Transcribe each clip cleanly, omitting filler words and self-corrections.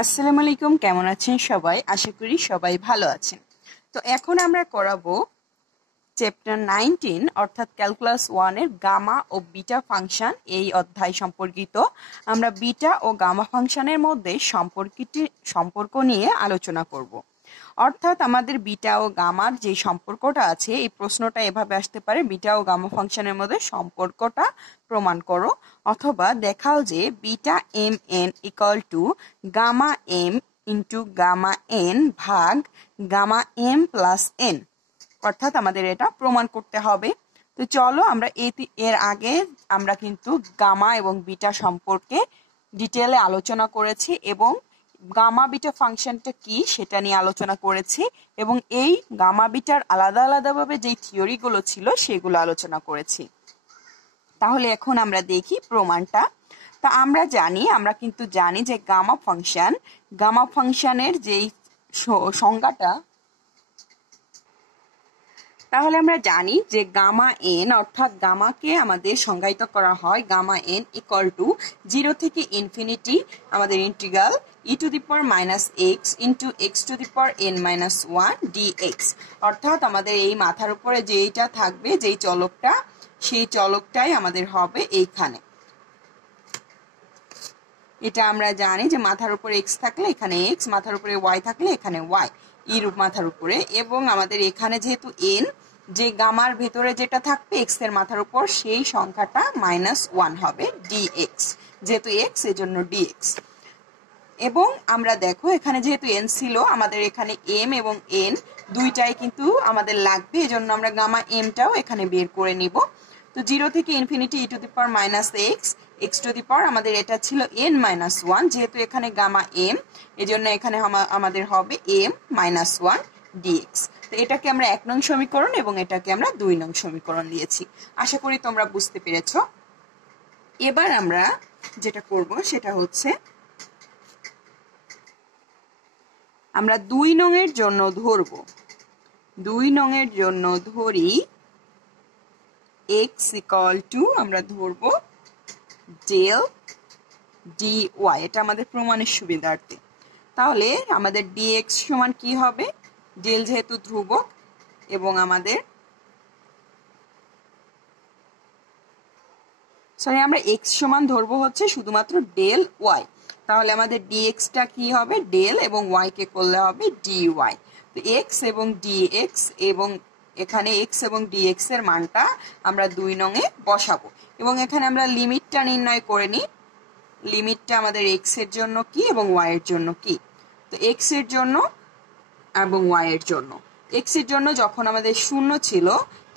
আসসালামু আলাইকুম, কেমন আছেন সবাই? আশা করি সবাই ভালো আছেন। তো এখন আমরা করাবো চ্যাপ্টার 19 অর্থাৎ ক্যালকুলাস 1 এর গামা ও বিটা ফাংশন এই অধ্যায় সম্পর্কিত। আমরা বিটা ও গামা ফাংশনের মধ্যে সম্পর্ক নিয়ে আলোচনা করব। অর্থাৎ আমাদের বিটা ও গামার যে সম্পর্কটা আছে, এই প্রশ্নটা এভাবে আসতে পারে: বিটা ও গামা ফাংশনের মধ্যে সম্পর্কটা প্রমাণ করো, অথবা দেখাও যে beta m n equal to gamma m into gamma n ভাগ গামা এম প্লাস এন। অর্থাৎ আমাদের এটা প্রমাণ করতে হবে। তো চলো আমরা এর আগে আমরা কিন্তু গামা এবং বিটা সম্পর্কে ডিটেলে আলোচনা করেছি এবং গামা বিটা ফাংশনটা কি সেটা নিয়ে আলোচনা করেছি, এবং এই গামা বিটার আলাদা আলাদাভাবে যেই থিওরিগুলো ছিল সেগুলো আলোচনা করেছি। তাহলে এখন আমরা দেখি প্রমাণটা। তা আমরা কিন্তু জানি যে গামা ফাংশনের যেই সংজ্ঞাটা, তাহলে আমরা জানি যে গামা এন অর্থাৎ গামাকে আমাদের সংজ্ঞায়িত করা হয় গামা এন ইকুয়াল টু 0 থেকে ইনফিনিটি আমাদের integral e to the power minus x into x to the power n minus 1 dx. অর্থাৎ আমাদের এই মাথার উপরে যেইটা থাকবে, যেই চলকটা, সেই চলকটাই আমাদের হবে এইখানে। এটা আমরা জানি যে মাথার উপরে এক্স থাকলে এখানে এক্স, মাথার উপরে ওয়াই থাকলে এখানে ওয়াই, ই রূপ মাথার উপরে। এবং আমাদের এখানে যেহেতু এন, যে গামার ভেতরে যেটা থাকবে এক্স এর মাথার উপর, সেই সংখ্যাটা -1 হবে ডিএক্স। যেহেতু এক্স এজন্য ডিএক্স। এবং আমরা দেখো এখানে যেহেতু এন ছিল, আমাদের এখানে এম এবং এন দুইটাই কিন্তু আমাদের লাগবে, এজন্য আমরা গামা এমটাও এখানে বের করে নিব। তো 0 থেকে infinity e to the power minus x, x to the power আমাদের এটা ছিল এন মাইনাস 1, যেহেতু এখানে গামা এম এজন্য এখানে আমাদের হবে এম মাইনাস 1 ডিএক্স। তো এটাকে আমরা 1 নং সমীকরণ এবং এটাকে আমরা 2 নং সমীকরণ দিয়েছি। আশা করি তোমরা বুঝতে পেরেছো। এবার আমরা যেটা করব সেটা হচ্ছে আমরা 2 নং এর জন্য ধরব, 2 নং এর জন্য ধরি x ইকুয়াল টু আমরা ধরব ডেল ডি ওয়াই। এটা আমাদের প্রমাণের সুবিধার্থে। তাহলে আমাদের dx সমান কি হবে? ডেল যেহেতু ধ্রুবক এবং আমাদের আমরা x সমান ধরবো হচ্ছে শুধুমাত্র ডেল ওয়াই। তাহলে আমাদের dx টা কি হবে? ডেল এবং y কে করলে হবে dy। তো x এবং dx, এবং এখানে x এবং dx এর মানটা আমরা 2 নং এ বসাবো এবং এখানে আমরা লিমিটটা নির্ণয় করে নিই। লিমিটটা আমাদের x এর জন্য কি এবং y এর জন্য কি। তো x এর জন্য এবং y এর জন্য, x এর জন্য যখন আমাদের 0 ছিল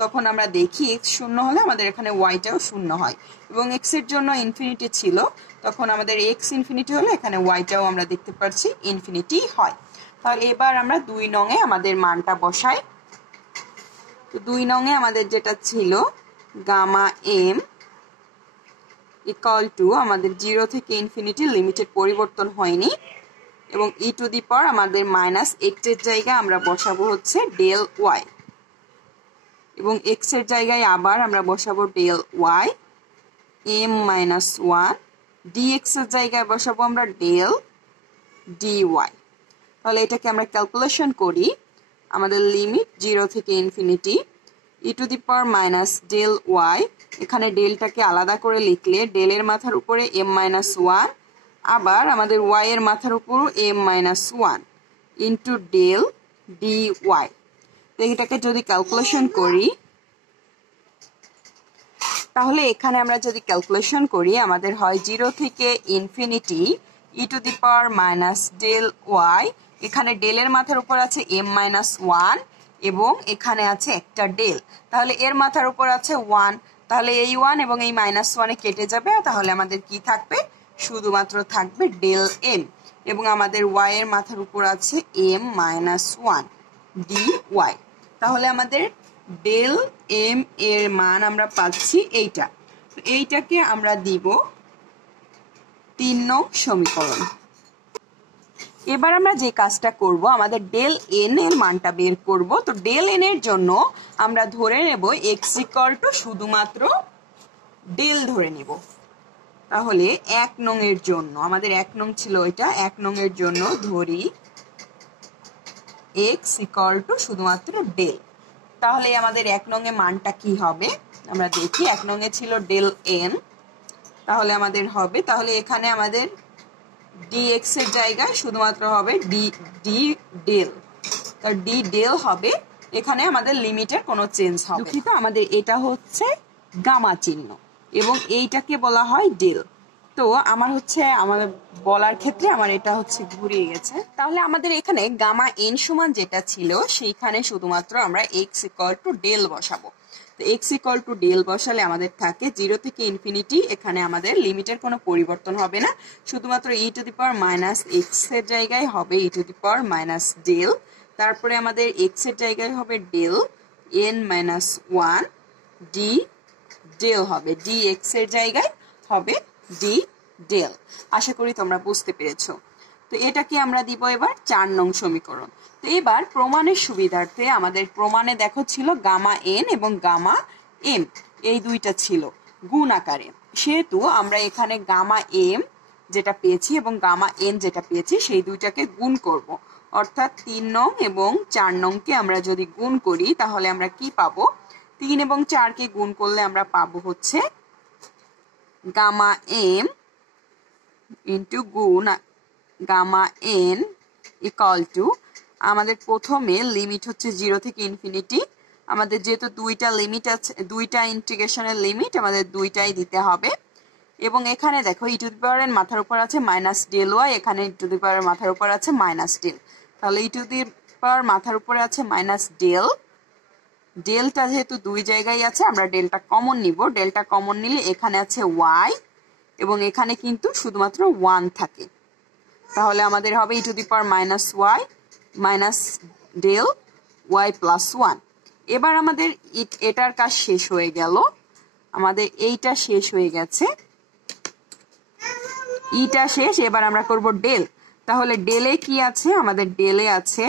তখন আমরা দেখি x 0 হলে আমাদের এখানে y টাও 0 হয়, এবং x এর জন্য ইনফিনিটি ছিল তখন আমাদের x ইনফিনিটি হলে এখানে y টাও আমরা দেখতে পাচ্ছি ইনফিনিটি হয়। তাহলে এবার আমরা 2 নং এ আমাদের মানটা বসাই। তো 2 নং এ আমাদের যেটা ছিল গামা এম ইকুয়াল টু আমাদের 0 থেকে ইনফিনিটি, লিমিটের পরিবর্তন হয়নি, এবং ই টু দি পাওয়ার আমাদের মাইনাস এক্স এর জায়গায় আমরা বসাবো হচ্ছে ডেল ওয়াই, এবং এক্স এর জায়গায় আবার আমরা বসাবো del y m minus 1, dx এর জায়গায় বসাবো আমরা ডেল ডি ওয়াই। তাহলে এটাকে আমরা ক্যালকুলেশন করি। আমাদের লিমিট 0 থেকে infinity e to the power minus del y, এখানে ডেলটাকে আলাদা করে লিখলে ডেলের মাথার উপরে এম মাইনাস 1, আবার আমাদের y এর মাথার উপর m minus 1 into del d y. তো এটাকে যদি ক্যালকুলেশন করি, তাহলে এখানে আমরা যদি ক্যালকুলেশন করি আমাদের হয় 0 থেকে infinity e to the power minus del y, এখানে ডেলের মাথার উপর আছে m মাইনাস 1 এবং এখানে আছে একটা ডেল, তাহলে এর মাথার উপর আছে 1, তাহলে এই 1 এবং এই মাইনাস 1 কেটে যাবে, তাহলে আমাদের কি থাকবে? শুধুমাত্র থাকবে ডেল এম, এবং আমাদের y এর মাথার উপর আছে m মাইনাস 1 ডি ওয়াই। তাহলে আমাদের ডেল এম এর মান আমরা পাচ্ছি এইটা। এইটাকে আমরা দিব 3 নং সমীকরণ। এবার আমরা যে কাজটা করব, আমাদের ডেল এন এর মানটা বের করব। তো ডেল এন এর জন্য আমরা ধরে নেব x ইকুয়াল টু শুধুমাত্র ডেল ধরে নেব। তাহলে 1 নং এর জন্য আমাদের 1 নং ছিল এটা, 1 নং এর জন্য ধরি x = শুধুমাত্র ডেল। তাহলে আমাদের 1 নং এর মানটা কি হবে আমরা দেখি। 1 নং এ ছিল ডেল n, তাহলে আমাদের হবে, তাহলে এখানে আমাদের dx এর জায়গায় শুধুমাত্র হবে d ডেল, তার d ডেল হবে। এখানে আমাদের লিমিটের কোনো চেঞ্জ হবে না। দুঃখিত, আমাদের এটা হচ্ছে গামা চিহ্ন এবং এইটাকে বলা হয় ডেল। তো আমার হচ্ছে আমার বলার ক্ষেত্রে আমার এটা হচ্ছে ঘুরিয়ে গেছে। তাহলে আমাদের এখানে গামা n সমান যেটা ছিল সেইখানে শুধুমাত্র আমরা x = ডেল বসাবো। তো x = ডেল বসালে আমাদের থাকে 0 থেকে ইনফিনিটি। এখানে আমাদের লিমিটের কোনো পরিবর্তন হবে না, শুধুমাত্র e⁻x এর জায়গায় হবে e⁻ডেল। তারপরে আমাদের x এর জায়গায় হবে ডেল n-1 d ডেল হবে, dx এর জায়গায় হবে d ডেল। আশা করি তোমরা বুঝতে পেরেছো। তো এটাকে আমরা দিব এবার 4 নং সমীকরণ। তো এবার প্রমাণের সুবিধার্থে আমাদের প্রমাণে দেখো ছিল গামা n এবং গামা m, এই দুইটা ছিল গুণ আকারে, সেহেতু আমরা এখানে গামা m যেটা পেয়েছি এবং গামা n যেটা পেয়েছি সেই দুইটাকে গুণ করব। অর্থাৎ 3 নং এবং 4 নংকে আমরা যদি গুণ করি তাহলে আমরা কি পাবো, 3 এবং 4 কে গুণ করলে আমরা পাবো হচ্ছে গামা m ইন্টু গুণ গামা n = আমাদের প্রথমে লিমিট হচ্ছে 0 থেকে ইনফিনিটি। আমাদের যেহেতু দুইটা লিমিট আছে, দুইটা ইন্টিগ্রেশনের লিমিট আমাদের দুইটাই দিতে হবে। এবং এখানে দেখো e⁻এর মাথার উপর আছে -del y, এখানে e⁻এর মাথার উপর আছে -del। তাহলে e⁻ মাথার উপরে আছে -del, ডেলটা যেহেতু দুই জায়গায় আছে আমরা ডেলটা কমন নিব। ডেলটা কমন নিলে এখানে আছে y এবং এখানে কিন্তু শুধুমাত্র 1 থাকে, তাহলে আমাদের হবে e⁻y -del y + 1। এবার আমাদের এটার কাজ শেষ হয়ে গেল, আমাদের এইটা শেষ হয়ে গেছে, ইটা শেষ। এবার আমরা করব ডেল। তাহলে ডেলে কি আছে, আমাদের ডেলে আছে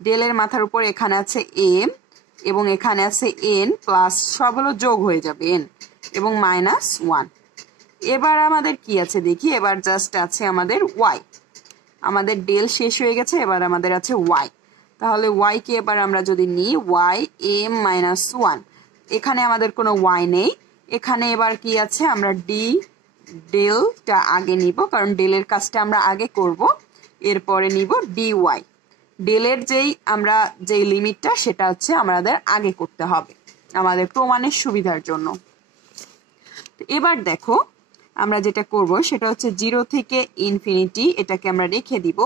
ডেলের মাথার উপর এখানে আছে m এবং এখানে আছে n প্লাস সব হলো যোগ হয়ে যাবে n এবং -1। এবার আমাদের কি আছে দেখি, এবার জাস্ট আছে আমাদের y, আমাদের ডেল শেষ হয়ে গেছে, এবার আমাদের আছে y। তাহলে y কে এবার আমরা যদি নিই y m-1, এখানে আমাদের কোনো y নেই, এখানে এবার কি আছে আমরা d ডেলটা আগে নিব কারণ ডেলের কাজটা আমরা আগে করব, এরপরে নিব dy। ডেলের যেই লিমিটটা সেটা হচ্ছে আমাদের আগে করতে হবে আমাদের প্রমাণের সুবিধার জন্য। এবার দেখো আমরা যেটা করব সেটা হচ্ছে 0 থেকে ইনফিনিটি, এটাকে আমরা রেখে দিব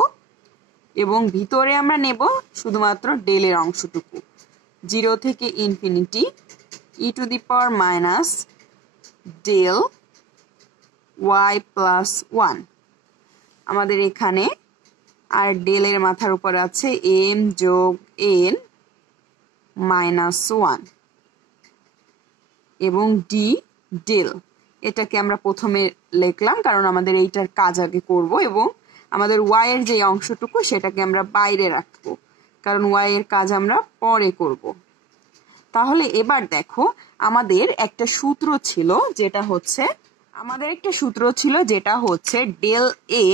এবং ভিতরে আমরা নেব শুধুমাত্র ডেলের অংশটুকু। 0 থেকে ইনফিনিটি e⁻del y + 1, আমাদের এখানে আর ডেলের মাথার উপর আছে m + n -1 এবং d ডেল। এটাকে আমরা প্রথমে লিখলাম কারণ আমাদের এইটার কাজ আগে করব এবং আমাদের y এর যে অংশটুকু সেটাকে আমরা বাইরে রাখবো কারণ y এর কাজ আমরা পরে করব। তাহলে এবার দেখো আমাদের একটা সূত্র ছিল যেটা হচ্ছে del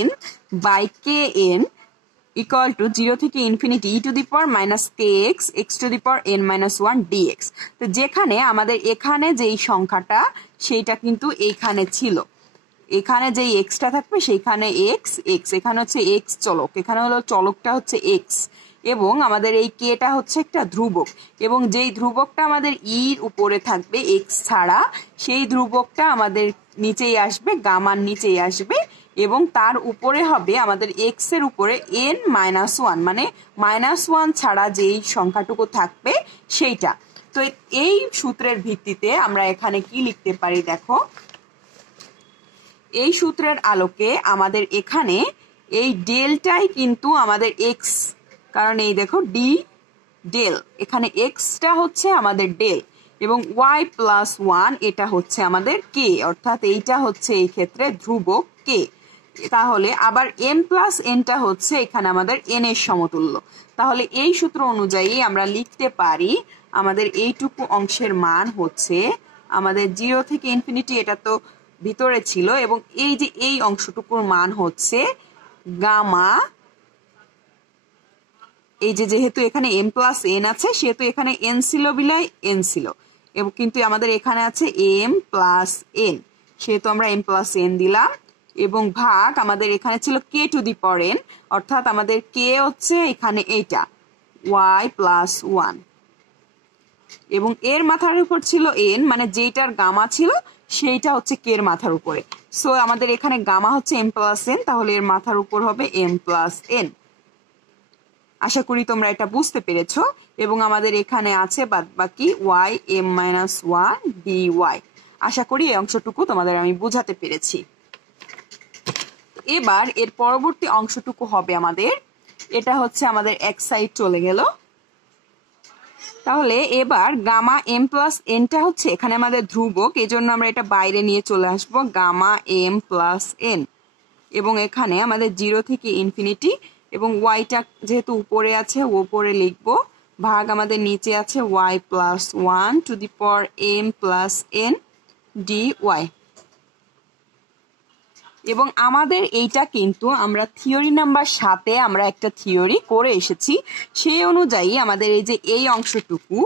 n/kn = 0 থেকে ইনফিনিটি e⁻kx x⁻n-1 dx। তো যেখানে আমাদের এখানে যেই সংখ্যাটা সেইটা কিন্তু এইখানে ছিল, এখানে যেই এক্সটা থাকবে সেইখানে x, এখানে হচ্ছে x চলক, এখানে হলো চলকটা হচ্ছে x এবং আমাদের এই কেটা হচ্ছে একটা ধ্রুবক এবং যেই ধ্রুবকটা আমাদের ইর উপরে থাকবে x ছাড়া সেই ধ্রুবকটা আমাদের নিচেই আসবে, গামার নিচেই আসবে এবং তার উপরে হবে আমাদের x এর উপরে n-1, মানে -1 ছাড়া যেই সংখ্যাটুকু থাকবে সেইটা। তো এই সূত্রের ভিত্তিতে আমরা এখানে কি লিখতে পারি দেখো, এই সূত্রের আলোকে আমাদের এখানে এই ডেলটাই কিন্তু আমাদের x, কারণ এই দেখো d ডেল, এখানে xটা হচ্ছে আমাদের ডেল এবং y + 1 এটা হচ্ছে আমাদের k, অর্থাৎ এইটা হচ্ছে এই ক্ষেত্রে ধ্রুবক k। তাহলে আবার m + n টা হচ্ছে এখানে আমাদের n এর সমতুল্য। তাহলে এই সূত্র অনুযায়ী আমরা লিখতে পারি আমাদের এইটুকু অংশের মান হচ্ছে আমাদের 0 থেকে ইনফিনিটি, এটা তো ভিতরে ছিল এবং এই যে এই অংশটুকুর মান হচ্ছে গামা, এই যে যেহেতু এখানে m প্লাস n আছে সেহেতু এখানে n ছিল বিলাই n ছিল, এবং কিন্তু আমাদের এখানে আছে m প্লাস n সেহেতু আমরা m প্লাস n দিলাম, এবং ভাগ আমাদের এখানে ছিল k two the power n, অর্থাৎ আমাদের k হচ্ছে এখানে এইটা y প্লাস 1, এবং এর মাথার উপর ছিল n, মানে যেটার গামা ছিল সেইটা হচ্ছে k এর মাথার উপরে। সো আমাদের এখানে গামা হচ্ছে m প্লাস n, তাহলে এর মাথার উপর হবে m প্লাস n। আশা করি তোমরা এটা বুঝতে পেরেছো, এবং আমাদের এখানে আছে বাদবাকি y m মাইনাস 1 dy। আশা করি এই অংশটুকু তোমাদের আমি বোঝাতে পেরেছি। এবার এর পরবর্তী অংশটুকু হবে আমাদের, এটা হচ্ছে আমাদের এক সাইড চলে গেল, তাহলে এবার গামা m প্লাস nটা হচ্ছে এখানে আমাদের ধ্রুবক, এই জন্য আমরা এটা বাইরে নিয়ে চলে আসবো গামা m প্লাস n, এবং এখানে আমাদের 0 থেকে ইনফিনিটি, এবং ওয়াইটা যেহেতু উপরে আছে উপরে লিখবো, ভাগ আমাদের নিচে আছে y plus 1 two the power m plus n dy। এবং আমাদের এইটা কিন্তু আমরা থিওরি নাম্বার 7-এ আমরা একটা থিওরি করে এসেছি, সেই অনুযায়ী আমাদের এই যে এই অংশটুকু,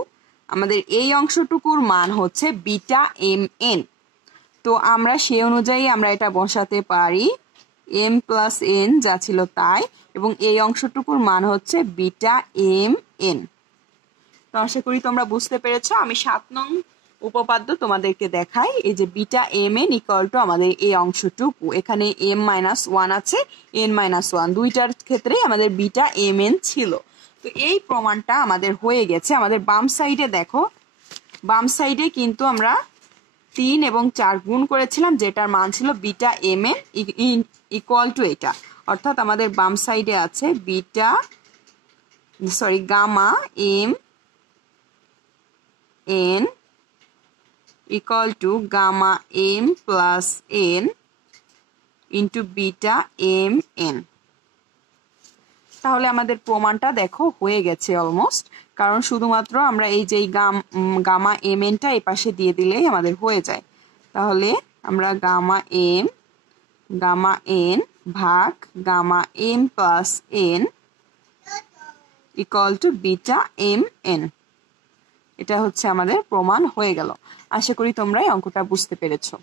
আমাদের এই অংশটুকুর মান হচ্ছে বিটা এম এন। তো আমরা সেই অনুযায়ী আমরা এটা বসাতে পারি m প্লাস n যা ছিল তাই, এবং এই অংশটুকুর মান হচ্ছে বিটা এম এন। তো আশা করি তোমরা বুঝতে পেরেছো। আমি 7 নং উপপাদ্য তোমাদেরকে দেখাই। এই যে beta m n equal to আমাদের এই অংশটুকু, এখানে m মাইনাস 1 আছে, n মাইনাস 1 দুইটার ক্ষেত্রেই আমাদের বিটা এম এন ছিল। তো এই প্রমাণটা আমাদের হয়ে গেছে। আমাদের বাম সাইডে দেখো, বাম সাইডে কিন্তু আমরা 3 এবং 4 গুণ করেছিলাম, যেটার মান ছিল beta m n equal to এটা, অর্থাৎ আমাদের বাম সাইডে আছে gamma m n equal to gamma m plus n into beta m n. তাহলে আমাদের প্রমাণটা দেখো হয়ে গেছে অলমোস্ট, কারণ শুধুমাত্র আমরা এই যে গামা এম এনটা এই পাশে দিয়ে দিলেই আমাদের হয়ে যায়। তাহলে আমরা গামা এন ভাগ gamma m plus n equal to beta m n, এটা হচ্ছে আমাদের প্রমাণ হয়ে গেল। আশা করি তোমরা এই অঙ্কটা বুঝতে পেরেছো।